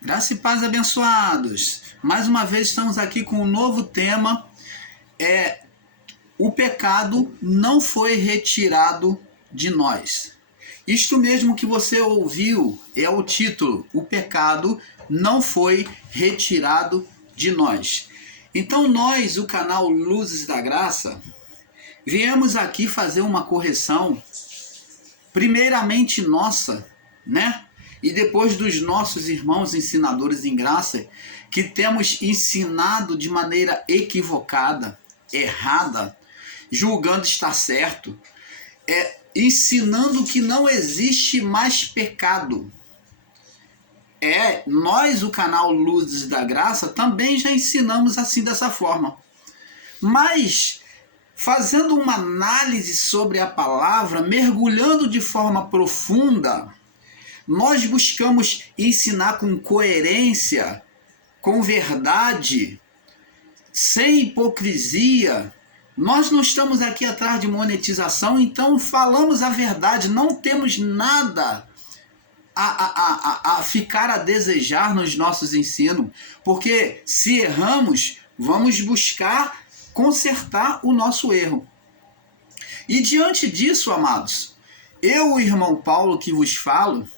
Graça e paz, abençoados. Mais uma vez estamos aqui com um novo tema. O pecado não foi retirado de nós. Isto mesmo que você ouviu é o título. O pecado não foi retirado de nós. Então nós, o canal Luzes da Graça, viemos aqui fazer uma correção, primeiramente nossa, né? E depois dos nossos irmãos ensinadores em graça, que temos ensinado de maneira equivocada, errada, julgando estar certo, ensinando que não existe mais pecado. Nós, o canal Luzes da Graça, também já ensinamos assim, dessa forma. Mas, fazendo uma análise sobre a palavra, mergulhando de forma profunda, nós buscamos ensinar com coerência, com verdade, sem hipocrisia. Nós não estamos aqui atrás de monetização, então falamos a verdade, não temos nada a ficar a desejar nos nossos ensinos, porque se erramos, vamos buscar consertar o nosso erro. E diante disso, amados, eu, o irmão Paulo, que vos falo,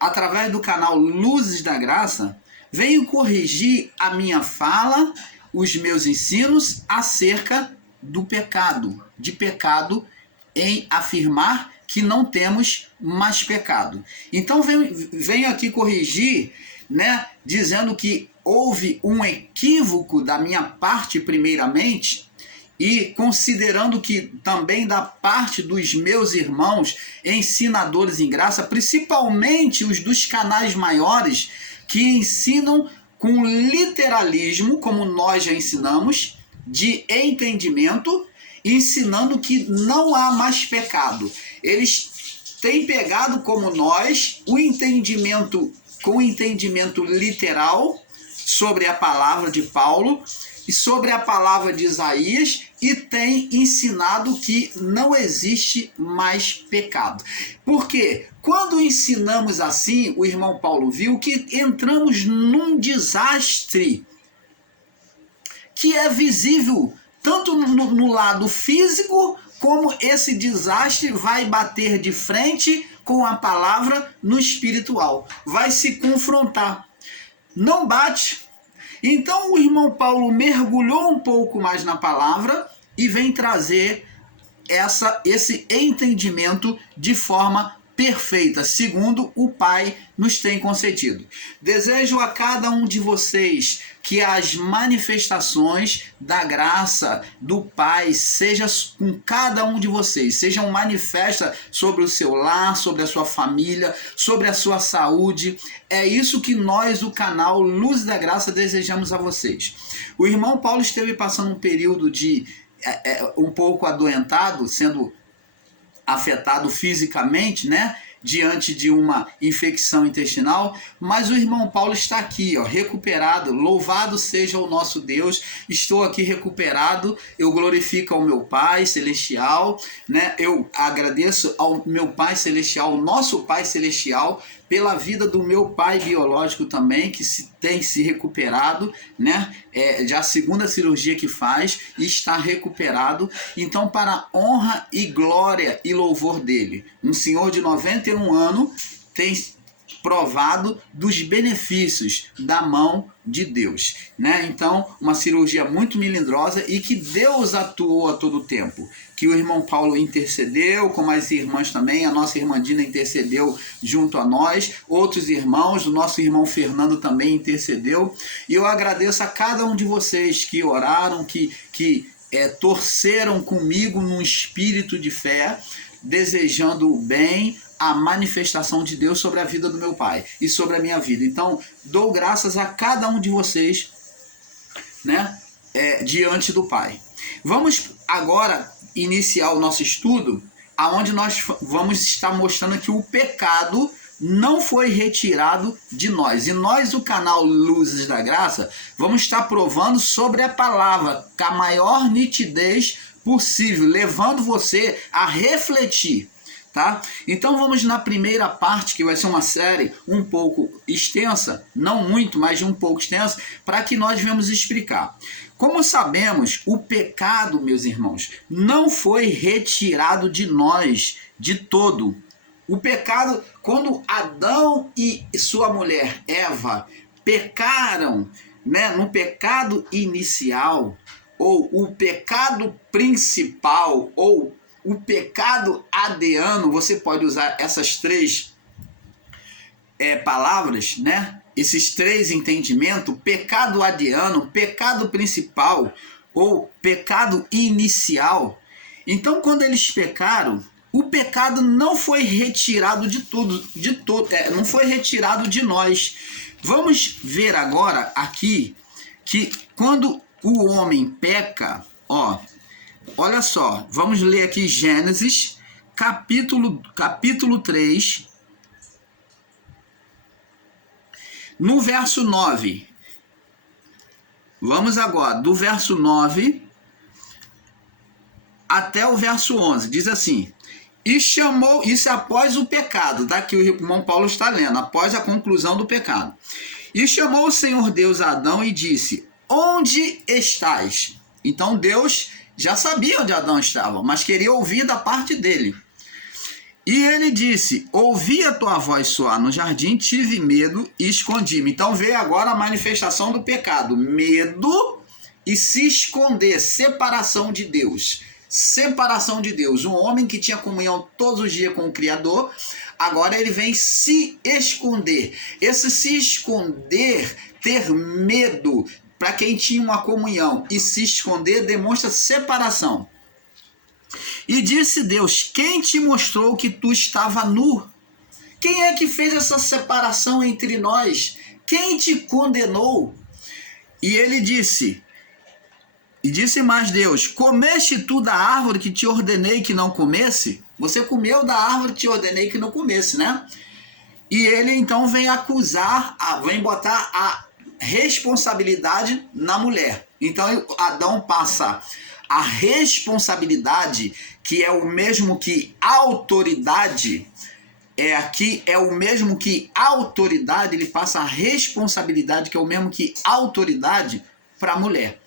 através do canal Luzes da Graça, venho corrigir a minha fala, os meus ensinos acerca do pecado, de pecado em afirmar que não temos mais pecado. Então venho aqui corrigir, né, dizendo que houve um equívoco da minha parte primeiramente, e considerando que também da parte dos meus irmãos ensinadores em graça, principalmente os dos canais maiores, que ensinam com literalismo, como nós já ensinamos, de entendimento, ensinando que não há mais pecado. Eles têm pegado, como nós, o entendimento com entendimento literal sobre a palavra de Paulo e sobre a palavra de Isaías, e tem ensinado que não existe mais pecado. Porque quando ensinamos assim, o irmão Paulo viu que entramos num desastre que é visível tanto no lado físico, como esse desastre vai bater de frente com a palavra no espiritual. Vai se confrontar. Não bate. Então o irmão Paulo mergulhou um pouco mais na palavra e vem trazer esse entendimento de forma perfeita, segundo o Pai nos tem concedido. Desejo a cada um de vocês que as manifestações da graça do Pai sejam com cada um de vocês, sejam manifestas sobre o seu lar, sobre a sua família, sobre a sua saúde. É isso que nós, o canal Luz da Graça, desejamos a vocês. O irmão Paulo esteve passando um período de um pouco adoentado, sendo afetado fisicamente, né? Diante de uma infecção intestinal, mas o irmão Paulo está aqui, ó, recuperado. Louvado seja o nosso Deus. Estou aqui recuperado. Eu glorifico ao meu Pai Celestial, né? Eu agradeço ao meu Pai Celestial, o nosso Pai Celestial, pela vida do meu pai biológico também, que tem se recuperado, né? Já a segunda cirurgia que faz e está recuperado. Então, para a honra e glória e louvor dele, um senhor de 91 anos tem provado dos benefícios da mão de Deus, né? Então, uma cirurgia muito melindrosa e que Deus atuou a todo tempo. Que o irmão Paulo intercedeu, como as irmãs também, a nossa irmã Dina intercedeu junto a nós, outros irmãos, o nosso irmão Fernando também intercedeu, e eu agradeço a cada um de vocês que oraram, que torceram comigo num espírito de fé, desejando o bem, a manifestação de Deus sobre a vida do meu pai e sobre a minha vida. Então, dou graças a cada um de vocês, né, diante do Pai. Vamos agora iniciar o nosso estudo, aonde nós vamos estar mostrando que o pecado não foi retirado de nós. E nós, o canal Luzes da Graça, vamos estar provando sobre a palavra com a maior nitidez possível, levando você a refletir. tá? Então vamos na primeira parte, que vai ser uma série um pouco extensa, não muito, mas um pouco extensa, para que nós venhamos explicar. Como sabemos, o pecado, meus irmãos, não foi retirado de nós de todo. O pecado, quando Adão e sua mulher Eva pecaram, né, no pecado inicial, ou o pecado principal, ou o pecado adeano, você pode usar essas três palavras, né? Esses três entendimentos: pecado adeano, pecado principal ou pecado inicial. Então, quando eles pecaram, o pecado não foi retirado de tudo, não foi retirado de nós. Vamos ver agora aqui que quando o homem peca, olha só, vamos ler aqui Gênesis, capítulo 3, no verso 9. Vamos agora, do verso 9 até o verso 11, diz assim: e chamou, isso é após o pecado, daqui o irmão Paulo está lendo, após a conclusão do pecado. E chamou o Senhor Deus a Adão e disse: onde estás? Então Deus já sabia onde Adão estava, mas queria ouvir da parte dele. E ele disse: ouvi a tua voz soar no jardim, tive medo e escondi-me. Então veio agora a manifestação do pecado: medo e se esconder, separação de Deus. Separação de Deus. Um homem que tinha comunhão todos os dias com o Criador, agora ele vem se esconder. Esse se esconder, ter medo, para quem tinha uma comunhão, e se esconder demonstra separação. E disse Deus: quem te mostrou que tu estava nu? Quem é que fez essa separação entre nós? Quem te condenou? E ele disse, e disse mais Deus: comeste tu da árvore que te ordenei que não comesse? Você comeu da árvore que te ordenei que não comesse, né? E ele então vem acusar, vem botar a responsabilidade na mulher. Então Adão passa a responsabilidade, que é o mesmo que autoridade, aqui é o mesmo que autoridade, ele passa a responsabilidade, que é o mesmo que autoridade, para a mulher.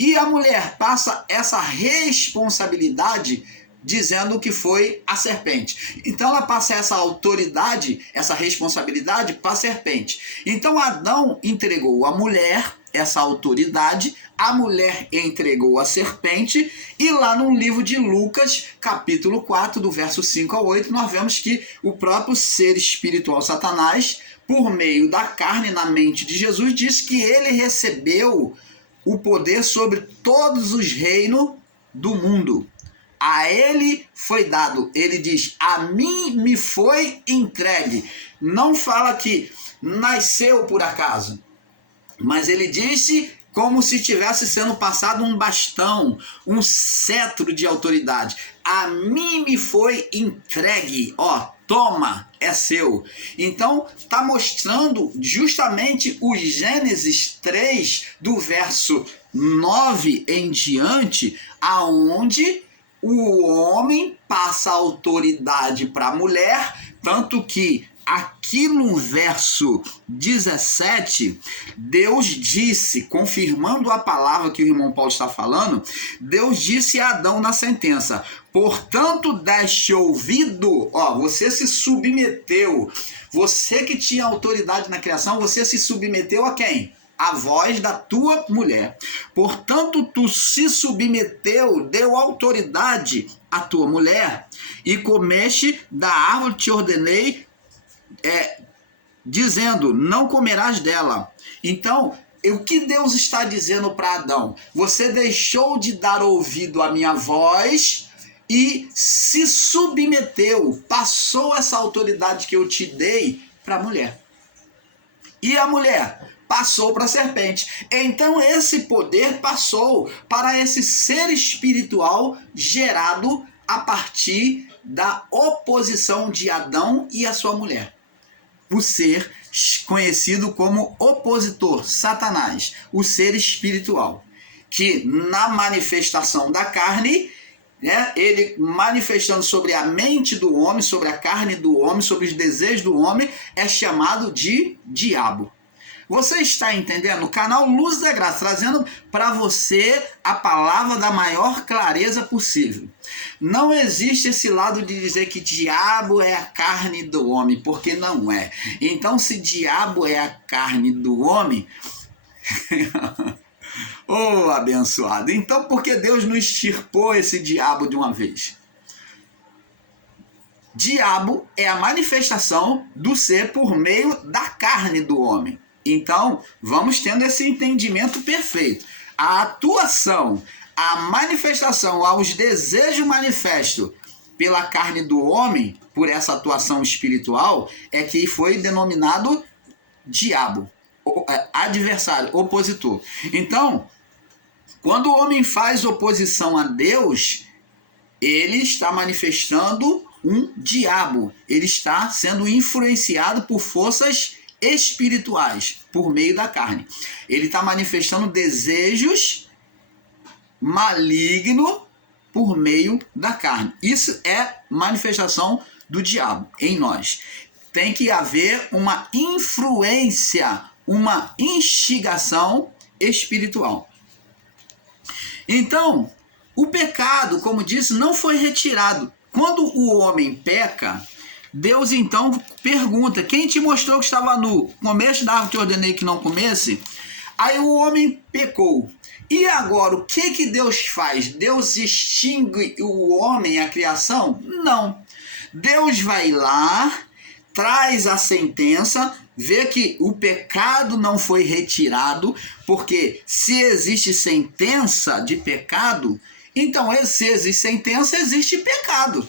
E a mulher passa essa responsabilidade dizendo que foi a serpente. Então ela passa essa autoridade, essa responsabilidade para a serpente. Então Adão entregou à mulher essa autoridade, a mulher entregou a serpente, e lá no livro de Lucas, capítulo 4, do verso 5 ao 8, nós vemos que o próprio ser espiritual Satanás, por meio da carne na mente de Jesus, diz que ele recebeu o poder sobre todos os reinos do mundo. A ele foi dado, ele diz, a mim me foi entregue. Não fala que nasceu por acaso, mas ele disse como se tivesse sendo passado um bastão, um cetro de autoridade. A mim me foi entregue, toma, é seu. Então está mostrando justamente o Gênesis 3, do verso 9 em diante, aonde o homem passa a autoridade para a mulher, tanto que aqui no verso 17, Deus disse, confirmando a palavra que o irmão Paulo está falando, Deus disse a Adão na sentença: portanto deste ouvido, você se submeteu, você que tinha autoridade na criação, você se submeteu a quem? A voz da tua mulher. Portanto, tu se submeteu, deu autoridade à tua mulher, e comeste da árvore que te ordenei, dizendo, não comerás dela. Então, o que Deus está dizendo para Adão? Você deixou de dar ouvido à minha voz e se submeteu, passou essa autoridade que eu te dei para a mulher. E a mulher passou para a serpente. Então esse poder passou para esse ser espiritual gerado a partir da oposição de Adão e a sua mulher. O ser conhecido como opositor, Satanás, o ser espiritual, que na manifestação da carne né? Ele manifestando sobre a mente do homem, sobre a carne do homem, sobre os desejos do homem, é chamado de diabo. Você está entendendo? O canal Luz da Graça, trazendo para você a palavra da maior clareza possível. Não existe esse lado de dizer que diabo é a carne do homem, porque não é. Então, se diabo é a carne do homem... Oh, abençoado! Então, por que Deus não extirpou esse diabo de uma vez? Diabo é a manifestação do ser por meio da carne do homem. Então, vamos tendo esse entendimento perfeito. A atuação, a manifestação, aos desejos manifestos pela carne do homem, por essa atuação espiritual, é que foi denominado diabo, adversário, opositor. Então, quando o homem faz oposição a Deus, ele está manifestando um diabo. Ele está sendo influenciado por forças espirituais, por meio da carne. Ele está manifestando desejos malignos por meio da carne. Isso é manifestação do diabo em nós. Tem que haver uma influência, uma instigação espiritual. Então, o pecado, como disse, não foi retirado. Quando o homem peca, Deus então pergunta: quem te mostrou que estava nu? Comeste da árvore que te ordenei que não comesse? Aí o homem pecou. E agora, o que Deus faz? Deus extingue o homem, a criação? Não. Deus vai lá, traz a sentença, vê que o pecado não foi retirado, porque se existe sentença de pecado, então se existe sentença, existe pecado.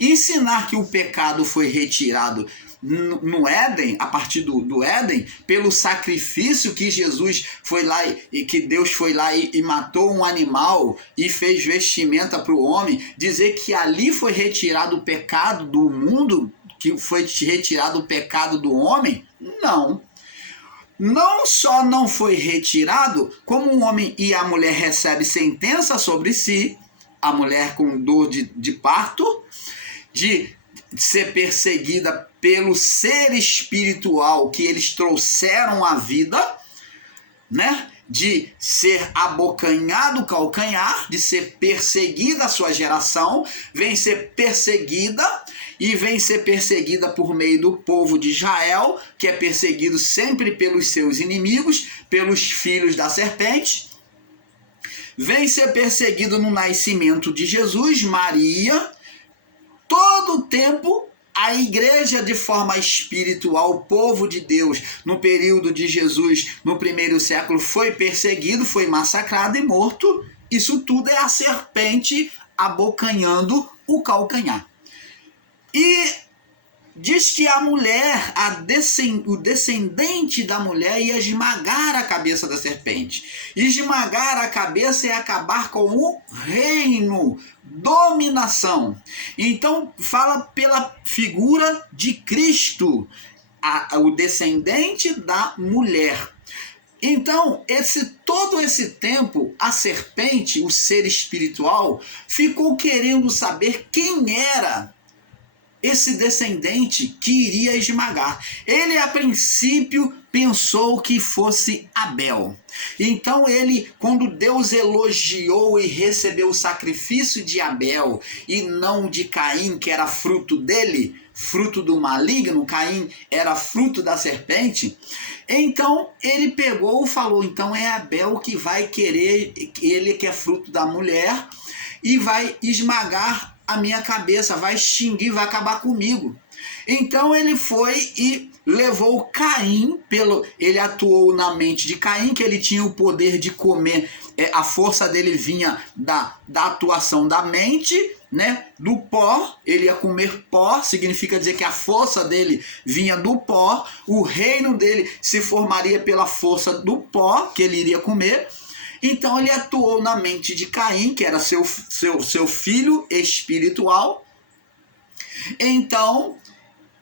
Ensinar que o pecado foi retirado no Éden, a partir do Éden, pelo sacrifício que Jesus foi lá e que Deus foi lá e matou um animal e fez vestimenta para o homem, dizer que ali foi retirado o pecado do mundo, que foi retirado o pecado do homem, não. Não só não foi retirado, como o homem e a mulher recebem sentença sobre si, a mulher com dor de parto, de ser perseguida pelo ser espiritual que eles trouxeram à vida, né? De ser abocanhado o calcanhar, de ser perseguida a sua geração, vem ser perseguida e vem ser perseguida por meio do povo de Israel, que é perseguido sempre pelos seus inimigos, pelos filhos da serpente. Vem ser perseguido no nascimento de Jesus, Maria. Todo o tempo a igreja de forma espiritual, o povo de Deus, no período de Jesus, no primeiro século, foi perseguido, foi massacrado e morto. Isso tudo é a serpente abocanhando o calcanhar. E diz que a mulher, o descendente da mulher ia esmagar a cabeça da serpente. Esmagar a cabeça é acabar com o reino, dominação. Então fala pela figura de Cristo, o descendente da mulher. Então, todo esse tempo, a serpente, o ser espiritual, ficou querendo saber quem era esse descendente que iria esmagar. Ele, a princípio, pensou que fosse Abel. Então ele, quando Deus elogiou e recebeu o sacrifício de Abel e não de Caim, que era fruto dele, fruto do maligno, Caim era fruto da serpente, então ele pegou e falou: então é Abel que vai querer, ele que é fruto da mulher, e vai esmagar a minha cabeça, vai extinguir, vai acabar comigo. Então ele foi e levou Caim, ele atuou na mente de Caim, que ele tinha o poder de comer, a força dele vinha da atuação da mente, né? Do pó, ele ia comer pó, significa dizer que a força dele vinha do pó, o reino dele se formaria pela força do pó que ele iria comer. Então ele atuou na mente de Caim, que era seu filho espiritual. Então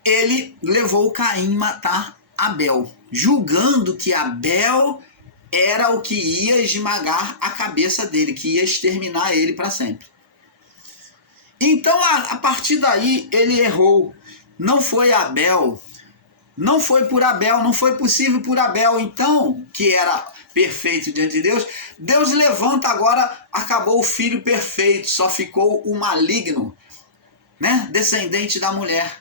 ele levou Caim a matar Abel, julgando que Abel era o que ia esmagar a cabeça dele, que ia exterminar ele para sempre. Então, a partir daí, ele errou. Não foi Abel. Não foi por Abel, não foi possível por Abel, então, que era perfeito diante de Deus. Deus levanta agora, acabou o filho perfeito, só ficou o maligno, né? Descendente da mulher.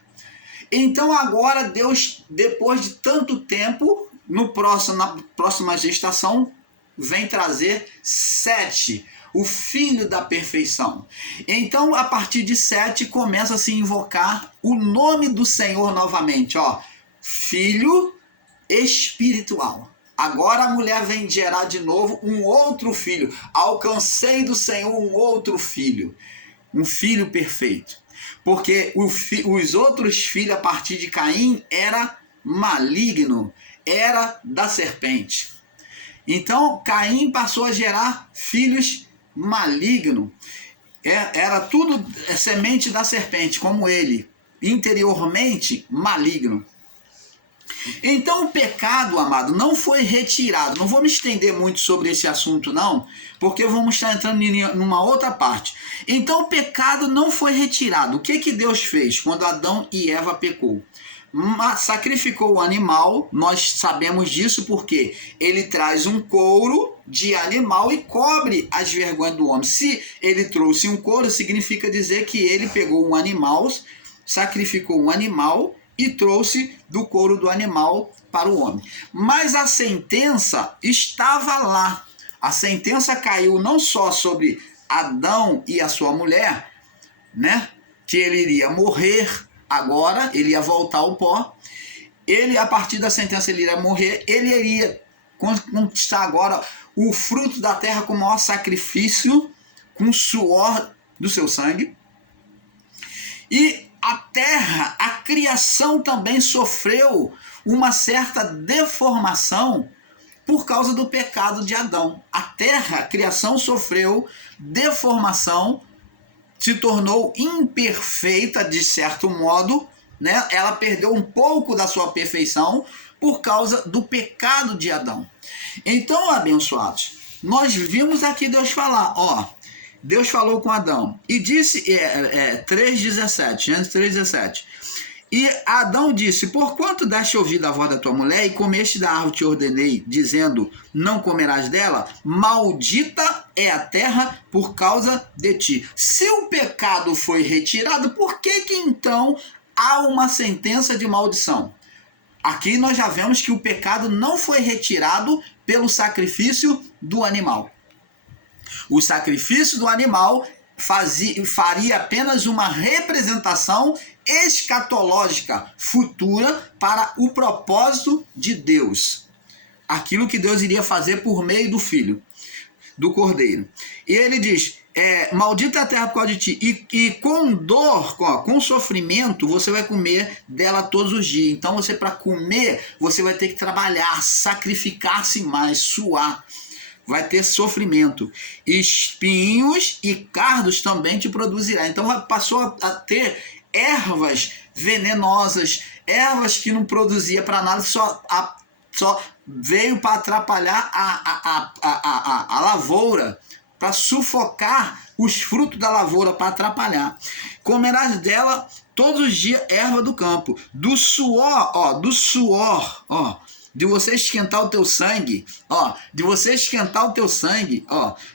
Então agora Deus, depois de tanto tempo, na próxima gestação, vem trazer Sete, o filho da perfeição. Então, a partir de Sete, começa a se invocar o nome do Senhor novamente, ó. Filho espiritual. Agora a mulher vem gerar de novo um outro filho. Alcancei do Senhor um outro filho. Um filho perfeito. Porque os outros filhos a partir de Caim era maligno. Era da serpente. Então Caim passou a gerar filhos malignos. Era tudo semente da serpente, como ele. Interiormente maligno. Então o pecado, amado, não foi retirado. Não vou me estender muito sobre esse assunto não, porque vamos estar entrando numa outra parte. Então o pecado não foi retirado. O que Deus fez quando Adão e Eva pecou? Sacrificou o animal, nós sabemos disso porque ele traz um couro de animal e cobre as vergonhas do homem. Se ele trouxe um couro, significa dizer que ele pegou um animal, sacrificou um animal e trouxe do couro do animal para o homem. Mas a sentença estava lá. A sentença caiu não só sobre Adão e a sua mulher, né? Que ele iria morrer agora, ele ia voltar ao pó. Ele, a partir da sentença, ele iria morrer. Ele iria conquistar agora o fruto da terra com o maior sacrifício, com o suor do seu sangue. E a terra, a criação também sofreu uma certa deformação por causa do pecado de Adão. A terra, a criação sofreu deformação, se tornou imperfeita de certo modo, né? Ela perdeu um pouco da sua perfeição por causa do pecado de Adão. Então, abençoados, nós vimos aqui Deus falar, ó, Deus falou com Adão e disse, 3,17, Gênesis 3,17. E Adão disse, porquanto deste ouvido à voz da tua mulher e comeste da árvore que te ordenei, dizendo, não comerás dela, maldita é a terra por causa de ti. Se o pecado foi retirado, por que então há uma sentença de maldição? Aqui nós já vemos que o pecado não foi retirado pelo sacrifício do animal. O sacrifício do animal faria apenas uma representação escatológica futura para o propósito de Deus. Aquilo que Deus iria fazer por meio do filho, do cordeiro. E ele diz, maldita é a terra por causa de ti, e com dor, com sofrimento, você vai comer dela todos os dias. Então você, para comer, você vai ter que trabalhar, sacrificar-se mais, suar. Vai ter sofrimento. Espinhos e cardos também te produzirá. Então passou a ter ervas venenosas, ervas que não produzia para nada, só veio para atrapalhar a lavoura, para sufocar os frutos da lavoura, para atrapalhar. Comerás dela todos os dias erva do campo, do suor, de você esquentar o teu sangue,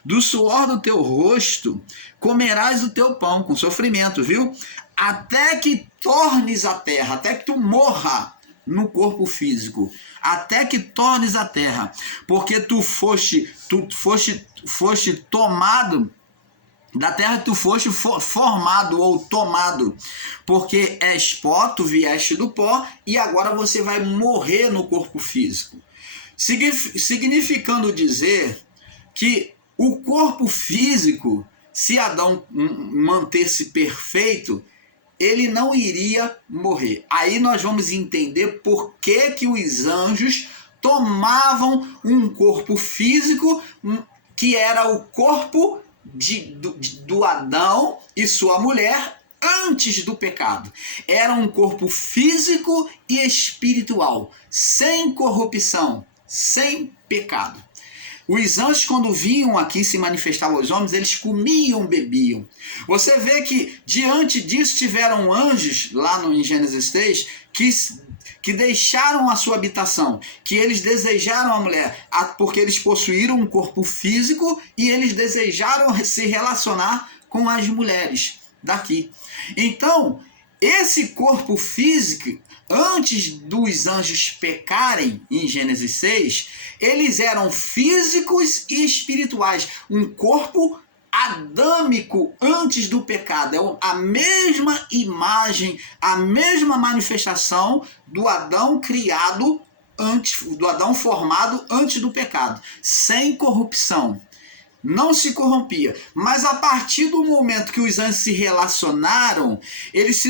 do suor do teu rosto, comerás o teu pão com sofrimento, viu? Até que tornes a terra, até que tu morra no corpo físico, até que tornes a terra, porque tu foste tomado da terra, tu foste formado ou tomado, porque és pó, tu vieste do pó, e agora você vai morrer no corpo físico. Significando dizer que o corpo físico, se Adão manter-se perfeito, ele não iria morrer. Aí nós vamos entender por que os anjos tomavam um corpo físico, que era o corpo do Adão e sua mulher antes do pecado. Era um corpo físico e espiritual, sem corrupção, sem pecado. Os anjos, quando vinham aqui se manifestavam aos homens, eles comiam, bebiam. Você vê que diante disso tiveram anjos, lá em Gênesis 3, que deixaram a sua habitação, que eles desejaram a mulher, porque eles possuíram um corpo físico e eles desejaram se relacionar com as mulheres daqui. Então, esse corpo físico, antes dos anjos pecarem, em Gênesis 6, eles eram físicos e espirituais. Um corpo adâmico antes do pecado. É a mesma imagem, a mesma manifestação do Adão criado antes, do Adão formado antes do pecado. Sem corrupção. Não se corrompia. Mas a partir do momento que os anjos se relacionaram, eles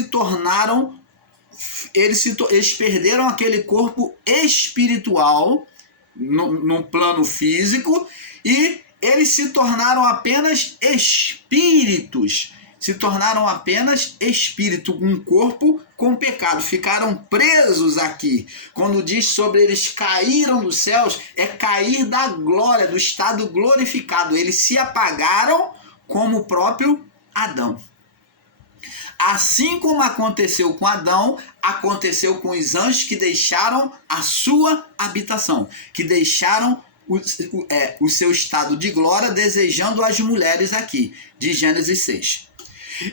perderam aquele corpo espiritual no plano físico e eles se tornaram apenas espíritos. Se tornaram apenas espírito, um corpo com pecado. Ficaram presos aqui. Quando diz sobre eles caíram dos céus, é cair da glória, do estado glorificado. Eles se apagaram como o próprio Adão. Assim como aconteceu com Adão, aconteceu com os anjos que deixaram a sua habitação, que deixaram o seu estado de glória desejando as mulheres aqui, de Gênesis 6.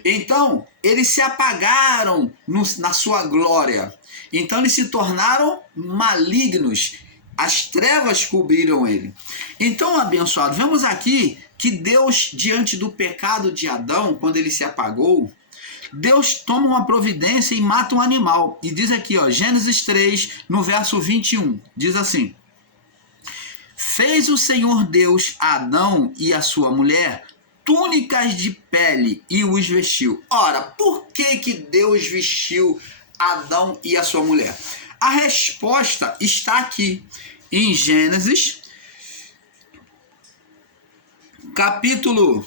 Então, eles se apagaram na sua glória. Então, eles se tornaram malignos. As trevas cobriram ele. Então, abençoado, vemos aqui que Deus, diante do pecado de Adão, quando ele se apagou, Deus toma uma providência e mata um animal. E diz aqui, Gênesis 3, no verso 21, diz assim: fez o Senhor Deus a Adão e a sua mulher túnicas de pele e os vestiu. Ora, por que Deus vestiu Adão e a sua mulher? A resposta está aqui em Gênesis, capítulo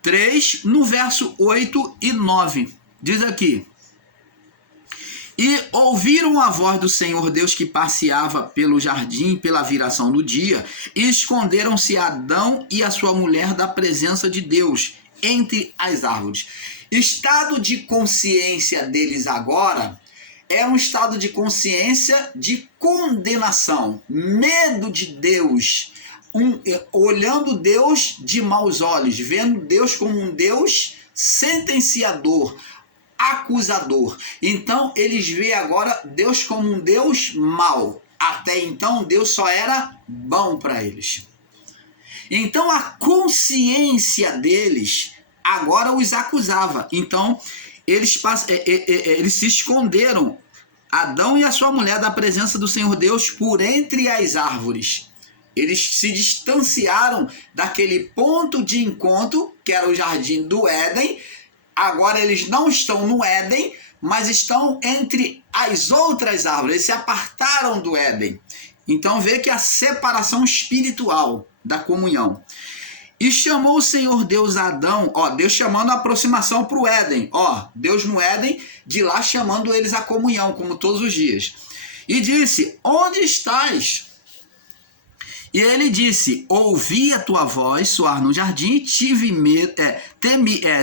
3, no verso 8 e 9. Diz aqui: e ouviram a voz do Senhor Deus que passeava pelo jardim pela viração do dia, e esconderam-se Adão e a sua mulher da presença de Deus entre as árvores. Estado de consciência deles agora é um estado de consciência de condenação, medo de Deus, olhando Deus de maus olhos, vendo Deus como um Deus sentenciador, acusador. Então eles veem agora Deus como um Deus mau. Até então Deus só era bom para eles. Então a consciência deles agora os acusava. Então eles se esconderam, Adão e a sua mulher, da presença do Senhor Deus por entre as árvores. Eles se distanciaram daquele ponto de encontro que era o jardim do Éden. Agora eles não estão no Éden, mas estão entre as outras árvores. Eles se apartaram do Éden. Então vê que a separação espiritual da comunhão. E chamou o Senhor Deus a Adão, Deus chamando a aproximação para o Éden. Deus no Éden, de lá chamando eles à comunhão, como todos os dias. E disse: onde estás? E ele disse: ouvi a tua voz soar no jardim, tive medo,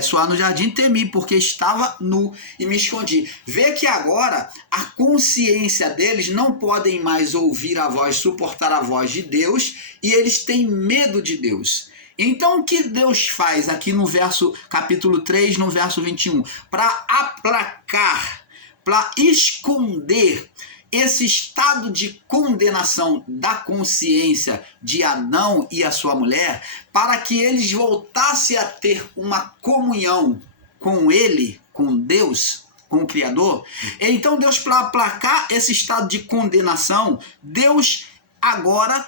soar no jardim, temi, porque estava nu e me escondi. Vê que agora a consciência deles não podem mais ouvir a voz, suportar a voz de Deus, e eles têm medo de Deus. Então o que Deus faz aqui no capítulo 3, no verso 21? Para aplacar, para esconder esse estado de condenação da consciência de Adão e a sua mulher, para que eles voltassem a ter uma comunhão com ele, com Deus, com o Criador. Então Deus, para aplacar esse estado de condenação, Deus agora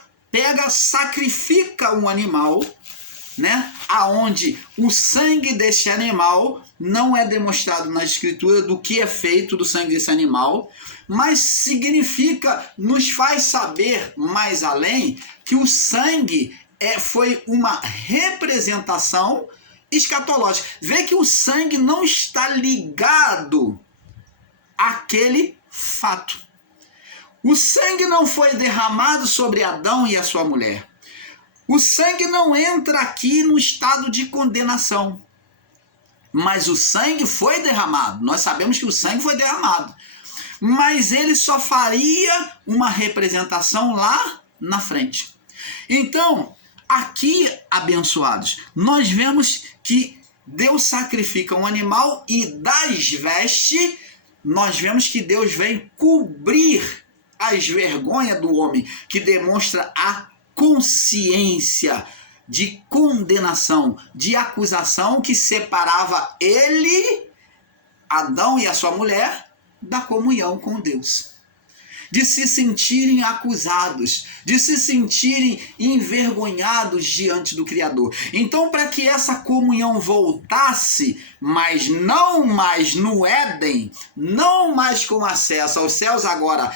sacrifica um animal, aonde o sangue desse animal não é demonstrado na escritura do que é feito do sangue desse animal, mas significa, nos faz saber mais além, que o sangue foi uma representação escatológica. Vê que o sangue não está ligado àquele fato. O sangue não foi derramado sobre Adão e a sua mulher. O sangue não entra aqui no estado de condenação. Mas o sangue foi derramado. Nós sabemos que o sangue foi derramado. Mas ele só faria uma representação lá na frente. Então, aqui, abençoados, nós vemos que Deus sacrifica um animal e das vestes, nós vemos que Deus vem cobrir as vergonhas do homem, que demonstra a consciência de condenação, de acusação que separava ele, Adão e a sua mulher, da comunhão com Deus. De se sentirem acusados, de se sentirem envergonhados diante do Criador. Então, para que essa comunhão voltasse, mas não mais no Éden, não mais com acesso aos céus, agora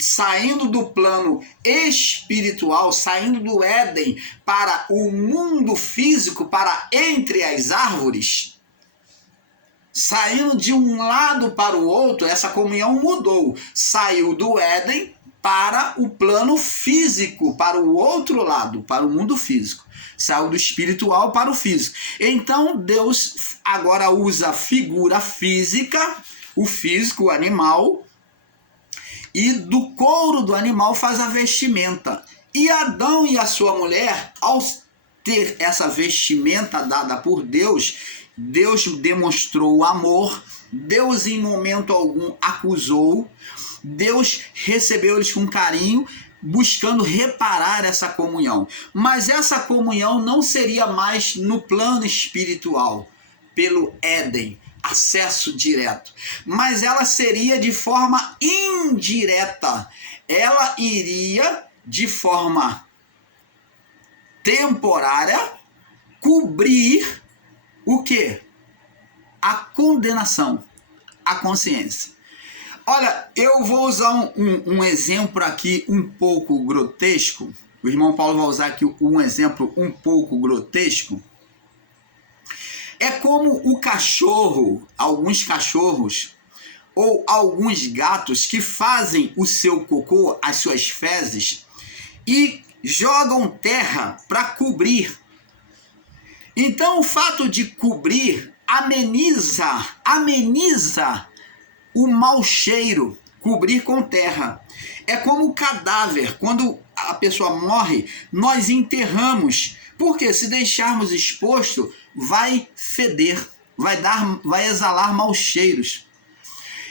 saindo do plano espiritual, saindo do Éden para o mundo físico, para entre as árvores, saindo de um lado para o outro, essa comunhão mudou. Saiu do Éden para o plano físico, para o outro lado, para o mundo físico. Saiu do espiritual para o físico. Então Deus agora usa a figura física, o físico, o animal, e do couro do animal faz a vestimenta. E Adão e a sua mulher, ao ter essa vestimenta dada por Deus, Deus demonstrou o amor, Deus em momento algum acusou, Deus recebeu eles com carinho, buscando reparar essa comunhão. Mas essa comunhão não seria mais no plano espiritual, pelo Éden, acesso direto, mas ela seria de forma indireta. Ela iria de forma temporária cobrir o quê? A condenação, a consciência. Olha, eu vou usar um exemplo aqui um pouco grotesco. O irmão Paulo vai usar aqui um exemplo um pouco grotesco. É como o cachorro, alguns cachorros ou alguns gatos que fazem o seu cocô, as suas fezes, e jogam terra para cobrir. Então o fato de cobrir ameniza o mau cheiro, cobrir com terra. É como o cadáver, quando a pessoa morre, nós enterramos, porque se deixarmos exposto, vai feder, vai exalar maus cheiros.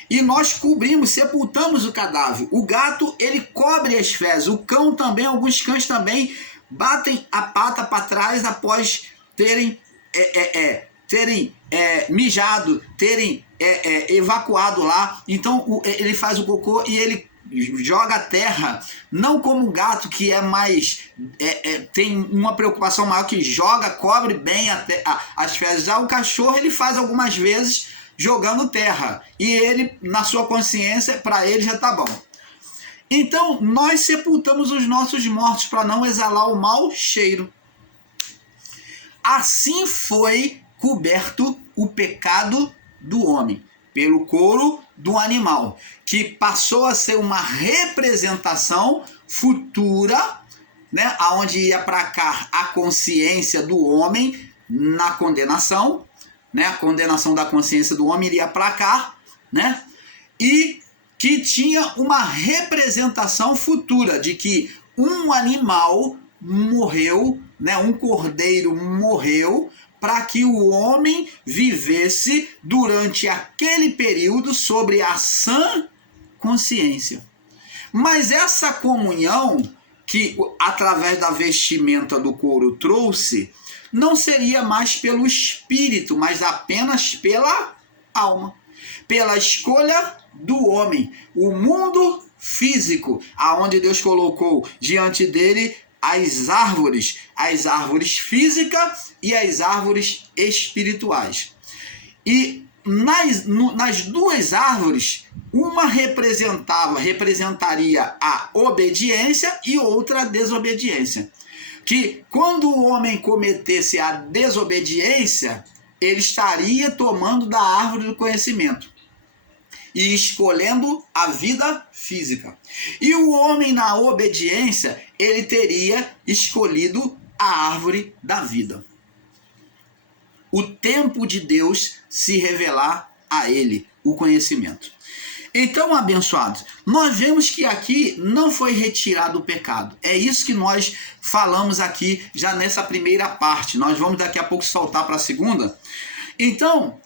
E nós cobrimos, sepultamos o cadáver. O gato, ele cobre as fezes. O cão também, alguns cães também batem a pata para trás após terem mijado, terem evacuado lá. Então ele faz o cocô e ele joga a terra, não como o gato, que é mais tem uma preocupação maior, que joga, cobre bem as fezes. Já o cachorro, ele faz algumas vezes jogando terra, e ele, na sua consciência, para ele já tá bom. Então nós sepultamos os nossos mortos para não exalar o mau cheiro. Assim foi coberto o pecado do homem, pelo couro do animal, que passou a ser uma representação futura, né, aonde ia para cá a consciência do homem na condenação, né, a condenação da consciência do homem iria para cá, né, e que tinha uma representação futura de que um animal morreu, né, um cordeiro morreu, para que o homem vivesse durante aquele período sobre a sã consciência. Mas essa comunhão que através da vestimenta do couro trouxe, não seria mais pelo espírito, mas apenas pela alma, pela escolha do homem. O mundo físico, aonde Deus colocou diante dele as árvores físicas e as árvores espirituais. E nas duas árvores, uma representaria a obediência e outra a desobediência. Que quando o homem cometesse a desobediência, ele estaria tomando da árvore do conhecimento. e escolhendo a vida física. E o homem, na obediência, ele teria escolhido a árvore da vida. O tempo de Deus se revelar a ele, o conhecimento. Então, abençoados, nós vemos que aqui não foi retirado o pecado. É isso que nós falamos aqui já nessa primeira parte. Nós vamos daqui a pouco saltar para a segunda. Então,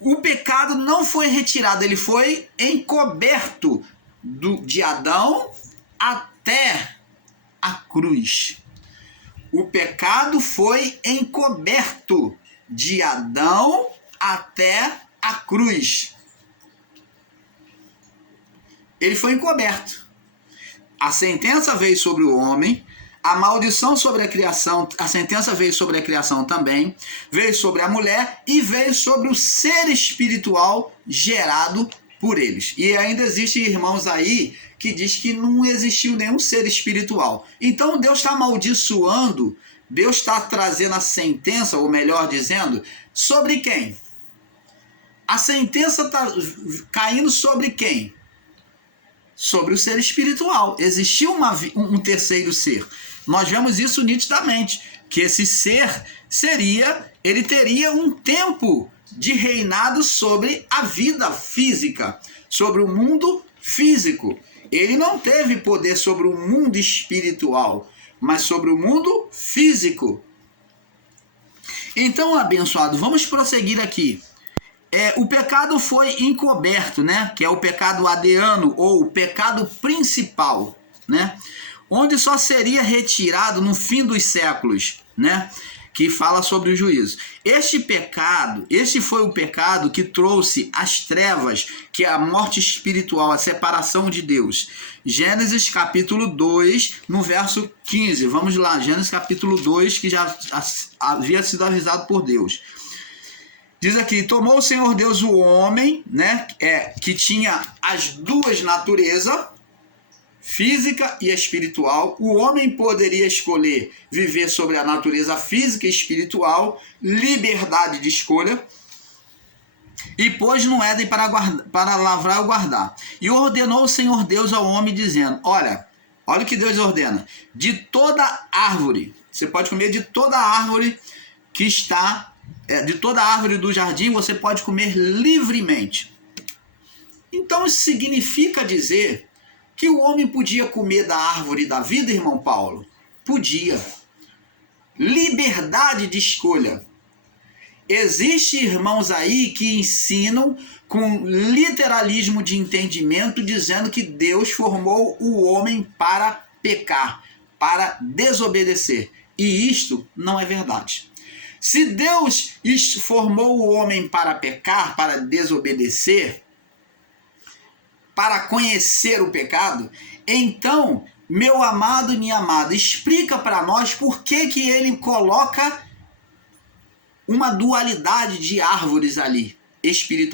o pecado não foi retirado, ele foi encoberto de Adão até a cruz. O pecado foi encoberto de Adão até a cruz. Ele foi encoberto. A sentença veio sobre o homem, a maldição sobre a criação, a sentença veio sobre a criação também, veio sobre a mulher e veio sobre o ser espiritual gerado por eles. E ainda existem irmãos aí que diz que não existiu nenhum ser espiritual. Então Deus está amaldiçoando, Deus está trazendo a sentença, ou melhor dizendo, sobre quem? A sentença está caindo sobre quem? Sobre o ser espiritual. Existiu um terceiro ser. Nós vemos isso nitidamente, que esse ser ele teria um tempo de reinado sobre a vida física, sobre o mundo físico. Ele não teve poder sobre o mundo espiritual, mas sobre o mundo físico. Então, abençoado, vamos prosseguir aqui. O pecado foi encoberto, né? Que é o pecado adeano, ou o pecado principal, né? Onde só seria retirado no fim dos séculos, né? Que fala sobre o juízo. Este foi o pecado que trouxe as trevas, que é a morte espiritual, a separação de Deus. Gênesis capítulo 2, no verso 15. Vamos lá, Gênesis capítulo 2, que já havia sido avisado por Deus. Diz aqui, tomou o Senhor Deus o homem, né, que tinha as duas naturezas, física e espiritual. O homem poderia escolher viver sobre a natureza física e espiritual, liberdade de escolha, e pôs no Éden para lavrar e guardar. E ordenou o Senhor Deus ao homem, dizendo, olha o que Deus ordena, de toda árvore, você pode comer de toda árvore que está... de toda árvore do jardim você pode comer livremente. Então isso significa dizer que o homem podia comer da árvore da vida, irmão Paulo? Podia. Liberdade de escolha. Existem irmãos aí que ensinam com literalismo de entendimento, dizendo que Deus formou o homem para pecar, para desobedecer. E isto não é verdade. Se Deus formou o homem para pecar, para desobedecer, para conhecer o pecado, então, meu amado e minha amada, explica para nós por que ele coloca uma dualidade de árvores ali, espirituais.